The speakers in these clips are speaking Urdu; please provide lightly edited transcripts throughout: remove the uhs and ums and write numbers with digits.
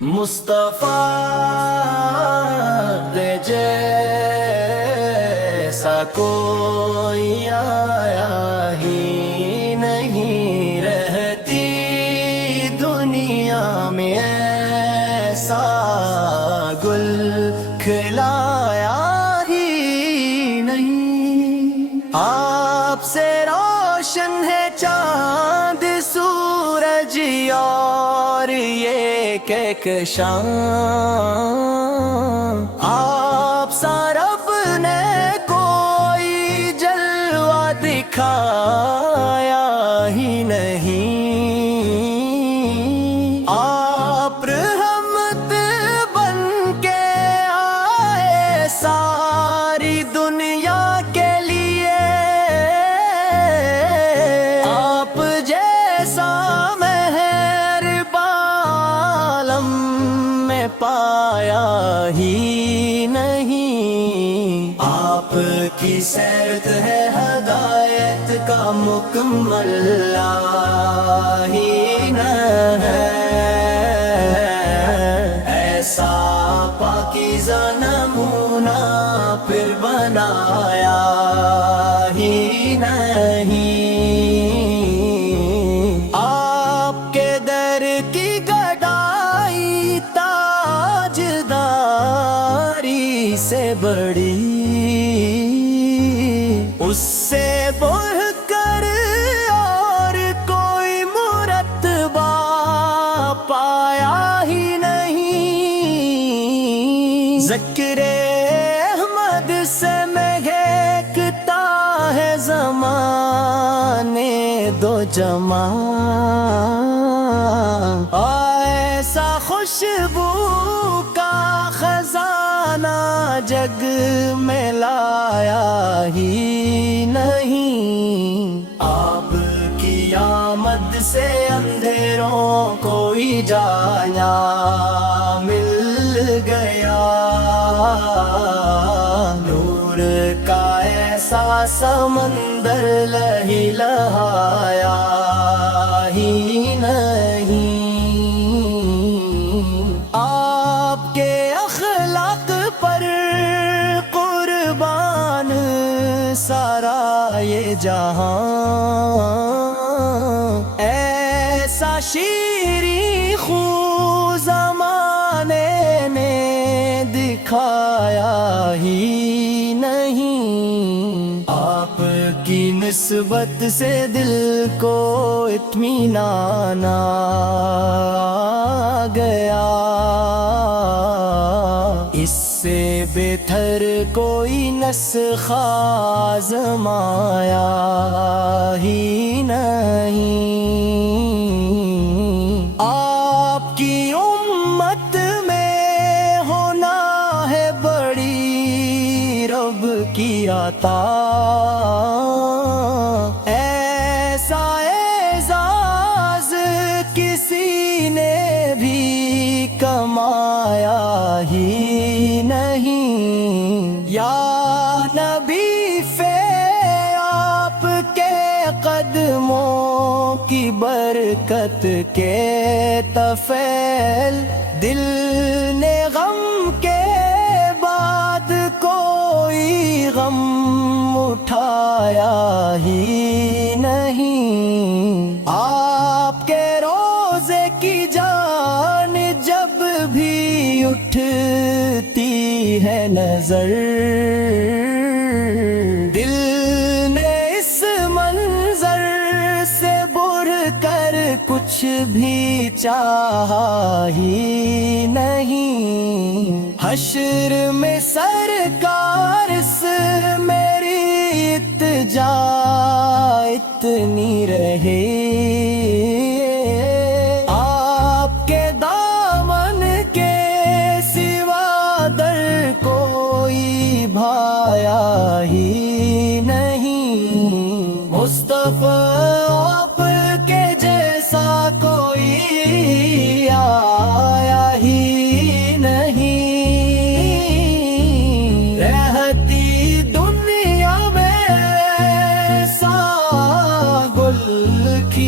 مصطفیٰ جیسا کوئی آیا ہی نہیں، رہتی دنیا میں ایسا گل کھلایا ہی نہیں۔ آپ سے روشن ہے چاند سورج اور یہ کہکشاں، آپ سا رب نے کوئی جلوہ دکھایا ہی نہیں۔ آپ رحمت بن کے آئے ساری دنیا کے لیے، آپ جیسا پایا ہی نہیں۔ آپ کی سیرت ہے ہدایت کا مکمل، ہی نہ ہے ایسا پاکیزہ نمونہ پھر بنایا ہی نہیں۔ آپ کے در کی سے بڑی، اس سے بڑھ کر اور کوئی مرتبہ پایا ہی نہیں۔ ذکر احمد سے مہکتا ہے زمانے دو جماں، ایسا خوشبو کا خزانہ جگ میں لایا ہی نہیں۔ آپ کی آمد سے اندھیروں کو جانا مل گیا، نور کا ایسا سمندر لہی لہایا ہی نہیں۔ آپ کے اخلاق پر قربان سارا یہ جہاں، ایسا شیریں خو زمانے نے دکھایا ہی نہیں۔ آپ کی نسبت سے دل کو اطمینان آ گیا، اس سے بہتر کوئی نسخہ آزمایا ہی نہیں۔ آپ کی امت میں ہونا ہے بڑی رب کی عطا، ایسا اعزاز کسی نے بھی کمایا ہی نہیں۔ یا نبی فے آپ کے قدموں کی برکت کے طفیل، دل نے غم کے بعد کوئی غم اٹھایا ہی نہیں۔ آپ کے روزے کی جان جب بھی اٹھتی ہے نظر، دل نے اس منظر سے بڑھ کر کچھ بھی چاہا ہی نہیں۔ حشر میں سرکار سے میری التجا اتنی رہے، آپ کے دامن کے سوا در کوئی بھایا ہی نہیں۔ مصطفیٰ آپ کے جیسا کوئی آیا ہی نہیں، رہتی دنیا میں ایسا گل کھلا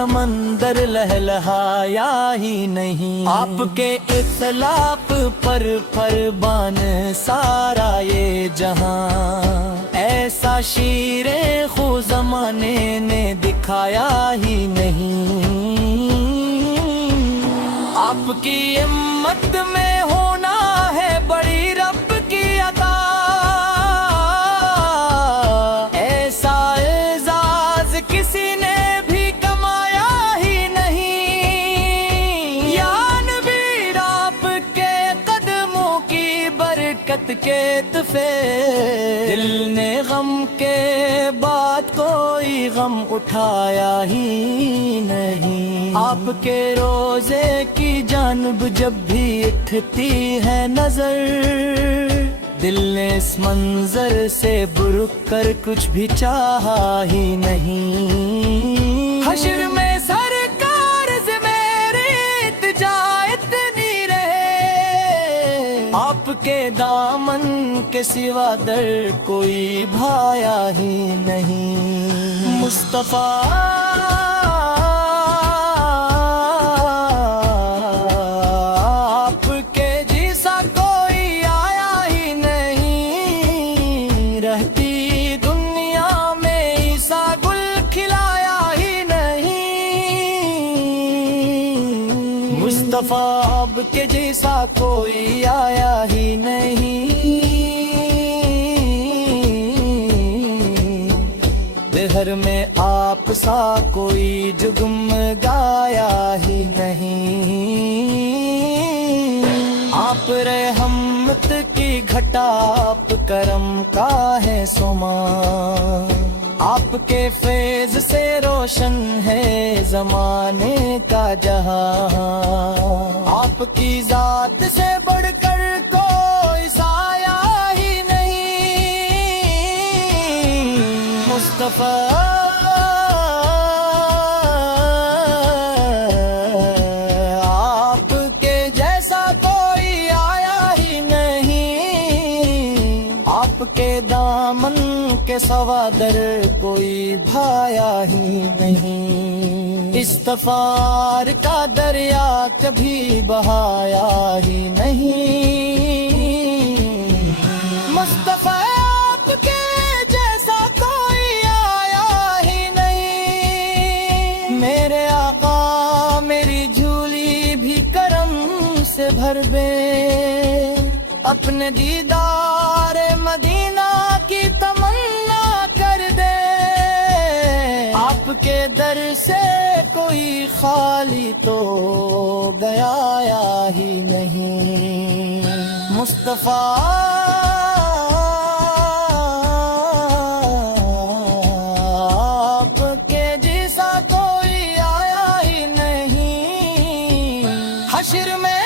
سمندر لہلہایا ہی نہیں، آپ کے اطلاق پر فرمان سارا یہ جہاں، ایسا شیر خو زمانے نے دکھایا ہی نہیں، آپ کی ہمت میں ہونا ہے بڑی رب کی عطا، ایسا اعزاز کسی نے بھی کمایا ہی نہیں، یا نبی آپ کے قدموں کی برکت کے تفے، دل نے غم کے بعد کوئی غم اٹھایا ہی نہیں، آپ کے روزے کی جانب جب بھی اٹھتی ہے نظر، دل نے اس منظر سے برک کر کچھ بھی چاہا ہی نہیں، حشر میں سرکار سے میری التجا اتنی رہے، آپ کے دامن کے سوا در کوئی بھایا ہی نہیں، مصطفیٰ مصطفیٰ آپ کے جیسا کوئی آیا ہی نہیں، دہر میں آپ سا کوئی جگمگایا ہی نہیں، آپ رحمت کی گھٹا آپ کرم کا ہے سامان، آپ کے فیض سے روشن ہے زمانے کا جہاں، آپ کی ذات سے بڑھ کر کوئی سایہ ہی نہیں، مصطفیٰ آپ کے جیسا کوئی آیا ہی نہیں، آپ کے دامن کے سوا در کوئی بھایا ہی نہیں، استغفار کا دریا کبھی بہایا ہی نہیں، مصطفیٰ آپ کے جیسا کوئی آیا ہی نہیں، میرے آقا میری جھولی بھی کرم سے بھر دے، اپنے دیدار مدینہ کی تمنا کر دے، آپ کے در سے کوئی خالی تو گیا ہی نہیں، مصطفیٰ آپ کے جیسا کوئی آیا ہی نہیں، حشر میں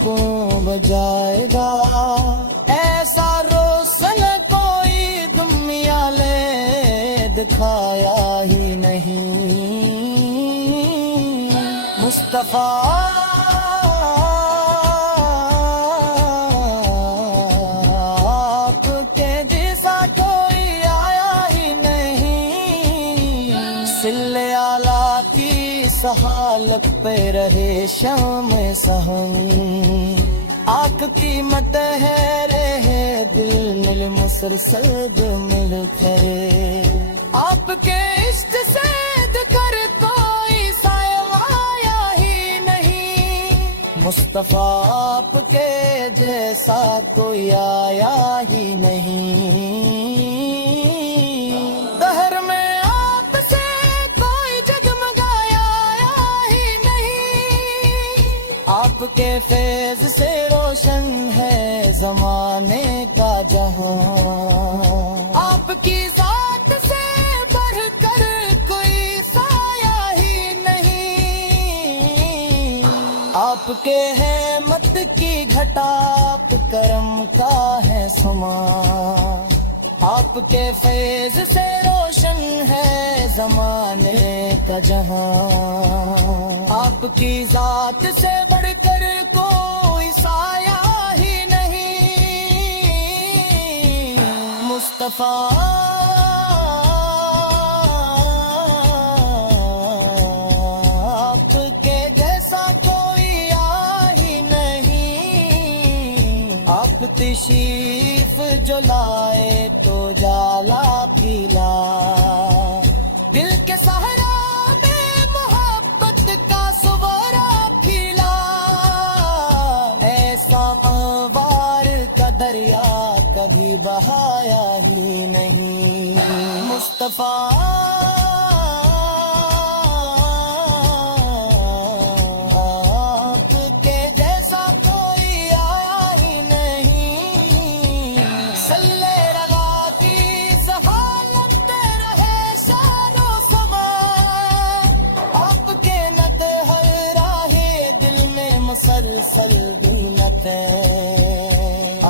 کو بجائے گا، ایسا روشن کوئی دنیا لے دکھایا ہی نہیں، مصطفیٰ آپ کے جیسا کوئی آیا ہی نہیں، سلے اعلیٰ کی سہالت پہ رہے شام سہن، آنکھ کی مدح رہے دل مل مسرسد مل کرے، آپ کے عشق سے کر کوئی سایہ آیا ہی نہیں، مصطفیٰ آپ کے جیسا کوئی آیا ہی نہیں، دہر میں آپ کے فیض سے روشن ہے زمانے کا جہاں، آپ کی ذات سے بڑھ کر کوئی سایہ ہی نہیں، آپ کے حمد کی گھٹا آپ کرم کا ہے سامان، آپ کے فیض سے روشن ہے زمانے کا جہاں، آپ کی ذات سے بڑھ کر کوئی سایہ ہی نہیں، مصطفیٰ آپ کے جیسا کوئی ہی نہیں، آپ تشریف جو لائے تو جالا پھیلا، دل کے صحرا میں محبت کا سورا پھیلا، ایسا مہوار کا دریا کبھی بہایا ہی نہیں، مصطفیٰ آپ کے جیسا کوئی آیا ہی نہیں، سلے رضا کی سہالت میں رہے شار و سماں، آپ کے نت ہر راہ دل میں مسلسل بینت ہے،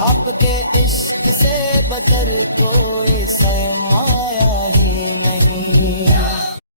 آپ کے عشق سے بتر کوئی سرمایہ